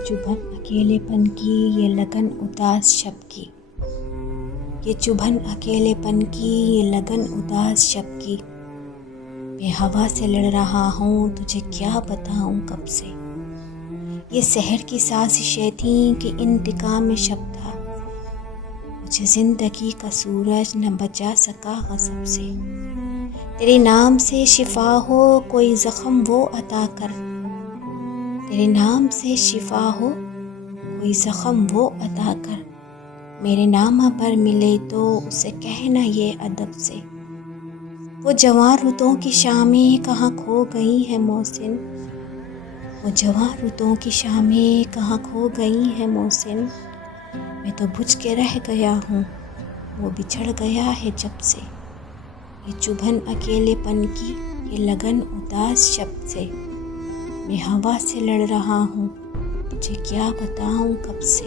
चुभन अकेलेपन की ये लगन उदास शब की, ये चुभन अकेलेपन की ये लगन उदास शब की। मैं हवा से लड़ रहा हूँ तुझे क्या बताऊँ कब से। ये शहर की साजिशें थीं कि इंतकाम में शब था, मुझे जिंदगी का सूरज न बचा सका गज़ब से। तेरे नाम से शिफा हो कोई ज़ख्म वो अता कर, तेरे नाम से शिफा हो कोई ज़ख्म वो अता कर। मेरे नामा पर मिले तो उसे कहना ये अदब से। वो जवां रुतों की शामें कहाँ खो गई हैं मोहसिन, वो जवां रुतों की शामें कहाँ खो गई हैं मोहसिन। मैं तो बुझ के रह गया हूँ, वो बिछड़ गया है जब से। ये चुभन अकेलेपन की ये लगन उदास शब्द से। मैं हवा से लड़ रहा हूँ तुझे क्या बताऊँ कब से।